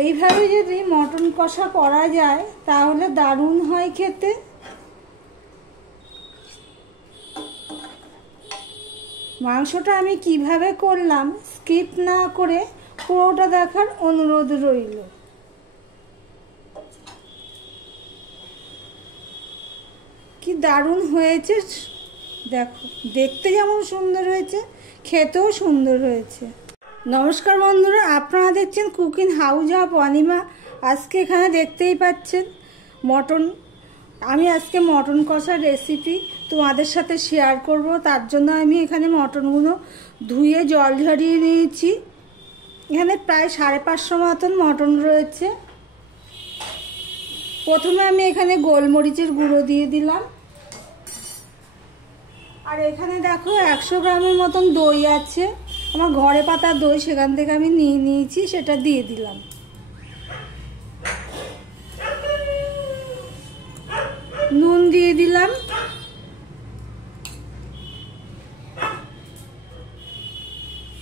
এইভাবে যদি মটন কষা করা যায় তাহলে দারুণ হয় খেতে। মাংসটা আমি কিভাবে করলাম স্কিপ না করে পুরোটা দেখার অনুরোধ রইল। কি দারুণ হয়েছে দেখো, দেখতে যেমন সুন্দর হয়েছে খেতেও সুন্দর হয়েছে। নমস্কার বন্ধুরা, আপনারা দেখছেন কুকিং হাউস অফ অনিমা। আজকে এখানে দেখতেই পাচ্ছেন মটন। আমি আজকে মটন কষার রেসিপি তোমাদের সাথে শেয়ার করব। তার জন্য আমি এখানে মটনগুলো ধুয়ে জল ঝরিয়ে নিয়েছি। এখানে প্রায় 550 মতন মটন রয়েছে। প্রথমে আমি এখানে গোলমরিচের গুঁড়ো দিয়ে দিলাম। আর এখানে দেখো 100 গ্রামের মতন দই আছে, আমার ঘরে পাতা দই, সেখান থেকে আমি নিয়ে নিয়েছি, সেটা দিয়ে দিলাম। নুন দিয়ে দিলাম।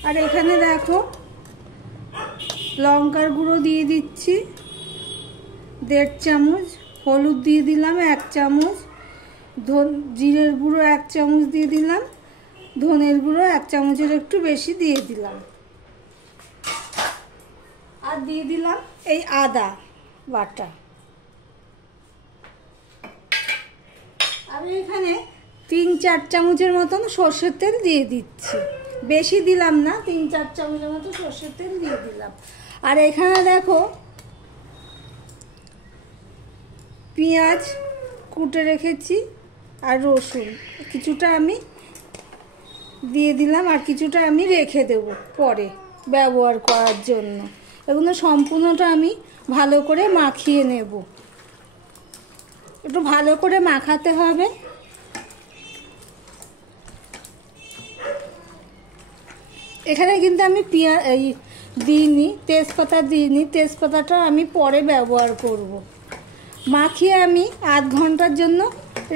আর এখানে দেখো লঙ্কার গুঁড়ো দিয়ে দিচ্ছি 1.5 চামচ, হলুদ দিয়ে দিলাম 1 চামচ, জিরের গুঁড়ো 1 চামচ দিয়ে দিলাম, ধনের গুঁড়ো 1 চামচের একটু বেশি দিয়ে দিলাম। আর দিয়ে দিলাম এই আদা বাটা। আমি এখানে 3-4 চামচের মতন সর্ষের তেল দিয়ে দিচ্ছি, বেশি দিলাম না, 3-4 চামচের মতো সর্ষের তেল দিয়ে দিলাম। আর এখানে দেখো পেঁয়াজ কুটে রেখেছি আর রসুন কিছুটা আমি দিয়ে দিলাম, আর কিছুটা আমি রেখে দেব পরে ব্যবহার করার জন্য। এগুলো সম্পূর্ণটা আমি ভালো করে মাখিয়ে নেব। একটু ভালো করে মাখাতে হবে। এখানে কিন্তু আমি দিইনি, তেজপাতা দিইনি, তেজপাতাটা আমি পরে ব্যবহার করব। মাখিয়ে আমি আধ ঘন্টার জন্য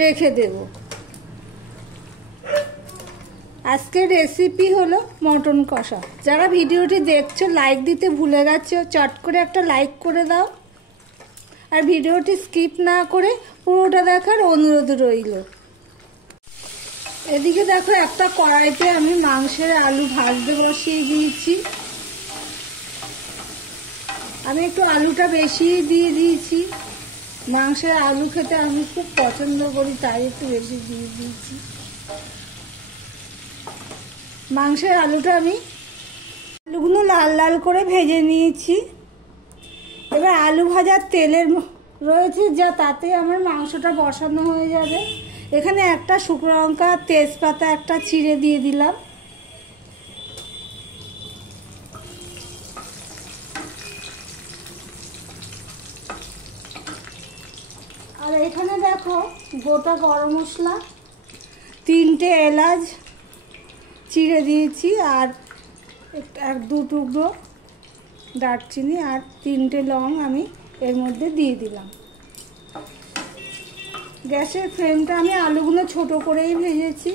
রেখে দেব। আজকের রেসিপি হলো মটন কষা। যারা ভিডিওটি দেখছো লাইক দিতে ভুলে গেছো, চট করে একটা লাইক করে দাও। আর ভিডিওটি স্কিপ না করে পুরোটা দেখার অনুরোধ রইল। এদিকে দেখো একটা কড়াইতে আমি মাংসের আলু ভাজতে বসিয়ে দিয়েছি। আমি একটু আলুটা বেশি দিয়ে দিয়েছি, মাংসের আলু খেতে আমি খুব পছন্দ করি, তাই একটু বেশি দিয়ে দিয়েছি। মাংসের আলুটা আমি আলুগুলো লাল লাল করে ভেজে নিয়েছি। এবার আলু ভাজার তেলের রয়েছে যা, তাতে আমার মাংসটা বসানো হয়ে যাবে। এখানে একটা শুকনো লঙ্কা, তেজপাতা একটা চিড়ে দিয়ে দিলাম। আর এখানে দেখো গোটা গরম মশলা, 3টে এলাচ চিড়ে দিয়েছি, আর 1-2 টুকরো দারচিনি, আর 3টে লং আমি এর মধ্যে দিয়ে দিলাম। গ্যাসের ফ্লেমটা আমি আলুগুলো ছোট করেই ভেজেছি।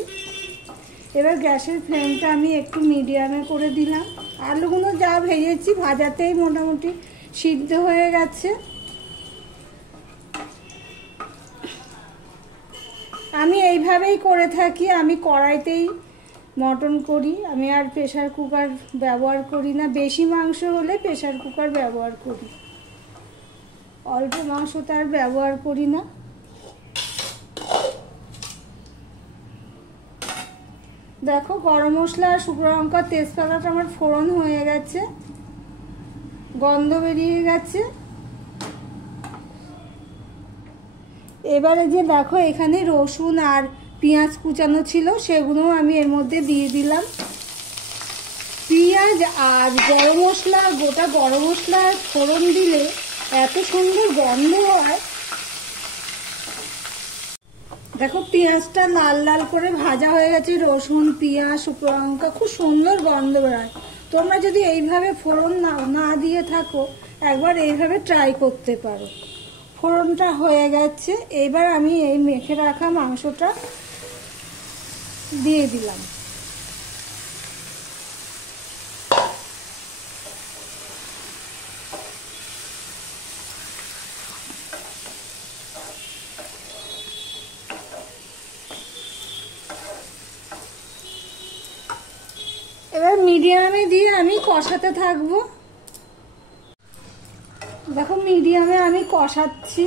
এবার গ্যাসের ফ্লেমটা আমি একটু মিডিয়ামে করে দিলাম। আলুগুলো যা ভেজেছি ভাজাতেই মোটামুটি সিদ্ধ হয়ে গেছে। আমি এইভাবেই করে থাকি, আমি কড়াইতেই মটন করি, আমি আর প্রেসার কুকার ব্যবহার করি না। বেশি মাংস হলে প্রেসার কুকার ব্যবহার করি, অল্প মাংস তার ব্যবহার করি না। দেখো গরম মশলা আর শুকনো লঙ্কা তেজপাতাটা আমার ফোড়ন হয়ে গেছে, গন্ধ বেরিয়ে গেছে। এবারে যে দেখো এখানে রসুন আর পেঁয়াজ কুচানো ছিল, সেগুলো আমি এর মধ্যে দিয়ে দিলাম। পেঁয়াজ আর গরম মশলা, গোটা গরম মশলা ফোড়ন দিলে এত সুন্দর গন্ধ হয়। দেখো পেঁয়াজটা লাল লাল করে ভাজা হয়ে গেছে, রসুন পেঁয়াজ শুকনো লঙ্কা খুব সুন্দর গন্ধ বেরোয়। তোমরা যদি এইভাবে ফোড়ন না দিয়ে থাকো, একবার এইভাবে ট্রাই করতে পারো। ফোড়নটা হয়ে গেছে, এবার আমি এই মেখে রাখা মাংসটা দিয়ে দিলাম। মিডিয়ামে দিয়ে আমি কষাতে থাকবো। দেখো মিডিয়ামে আমি কষাচ্ছি।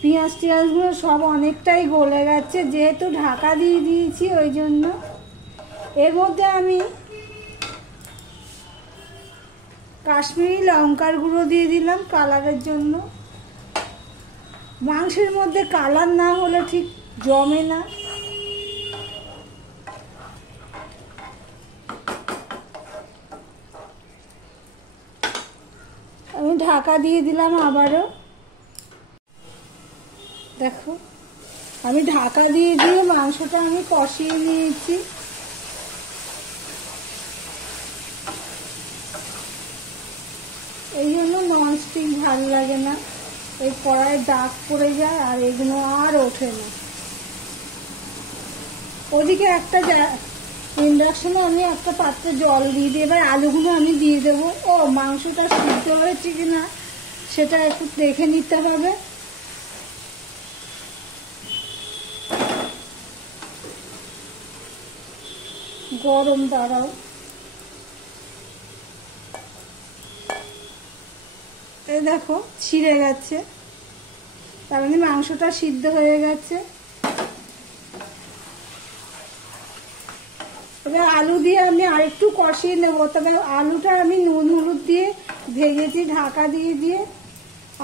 পেঁয়াজ টিয়াজগুলো সব অনেকটাই গলে গেছে, যেহেতু ঢাকা দিয়ে দিয়েছি ওই জন্য। এর মধ্যে আমি কাশ্মীরি লঙ্কার গুঁড়ো দিয়ে দিলাম কালারের জন্য। মাংসের মধ্যে কালার না হলে ঠিক জমে না। আমি ঢাকা দিয়ে দিলাম আবারও। দেখো আমি ঢাকা দিয়ে মাংসটা আমি কষিয়ে নিয়েছি। এই জন্য ননস্টিক ভালো লাগে না, এই কড়াইয়ে দাগ পড়ে যায় আর এগুলো আর ওঠে না। ওদিকে একটা ইন্ডাকশনে আমি একটা পাত্রে জল দিয়ে দিই। এবার আলুগুলো আমি দিয়ে দেবো। ও মাংসটা সিদ্ধ হয়েছে কিনা সেটা একটু দেখে নিতে হবে। গরম দাঁড়াও। এই দেখো ছিঁড়ে গেছে, তার মানে মাংসটা সিদ্ধ হয়ে গেছে। এবার আলু দিয়ে আমি আরেকটু কষিয়ে নেবো। তবে আলুটা আমি নুন হলুদ দিয়ে ভেজেছি ঢাকা দিয়ে।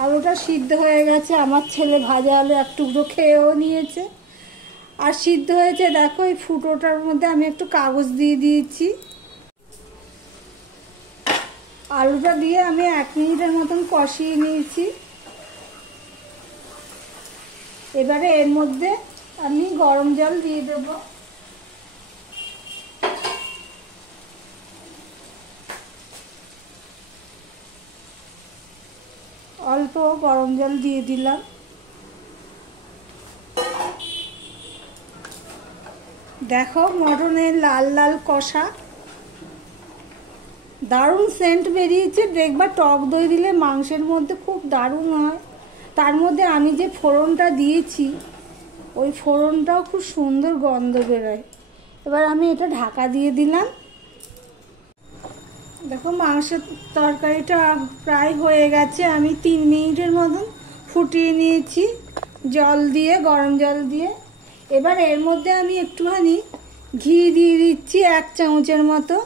আলুটা সিদ্ধ হয়ে গেছে। আমার ছেলে ভাজা আলু এক টুকরো খেয়েও নিয়েছে আর সিদ্ধ হয়েছে। দেখো এই ফুটোটার মধ্যে আমি একটু কাগজ দিয়ে দিয়েছি। আলুটা দিয়ে আমি 1 মিনিটের মতন কষিয়ে নিয়েছি। এবারে এর মধ্যে আমি গরম জল দিয়ে দেব। অল্প গরম জল দিয়ে দিলাম। দেখো মটনের লাল লাল কষা, দারুণ সেন্ট বেরিয়েছে। দেখবা টক দই দিলে মাংসের মধ্যে খুব দারুণ হয়। তার মধ্যে আমি যে ফোড়নটা দিয়েছি ওই ফোড়নটাও খুব সুন্দর গন্ধ বেরোয়। এবার আমি এটা ঢাকা দিয়ে দিলাম। দেখো মাংসের তরকারিটা প্রায় হয়ে গেছে। আমি 3 মিনিটের মতন ফুটিয়ে নিয়েছি জল দিয়ে, গরম জল দিয়ে। এবার এর মধ্যে আমি একটুখানি ঘি দিয়ে দিচ্ছি 1 চামচের মতো।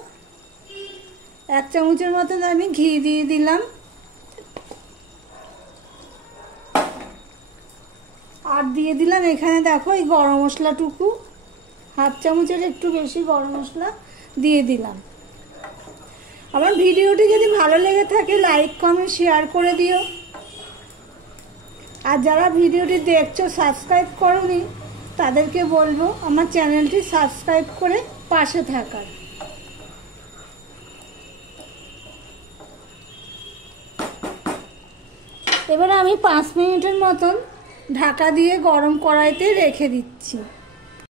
1 চামচের মতন আমি ঘি দিয়ে দিলাম। আর দিয়ে দিলাম এখানে দেখো এই গরম মশলাটুকু, 1/2 চামচের একটু বেশি গরম মশলা দিয়ে দিলাম। আমার ভিডিওটি যদি ভালো লেগে থাকে লাইক কমেন্ট শেয়ার করে দিও। আর যারা ভিডিওটি দেখছো সাবস্ক্রাইব করোনি তাদেরকে বলবো আমার চ্যানেলটি সাবস্ক্রাইব করে পাশে থাকার। এবারে আমি 5 মিনিটের মতন ঢাকা দিয়ে গরম কড়াইতে রেখে দিচ্ছি।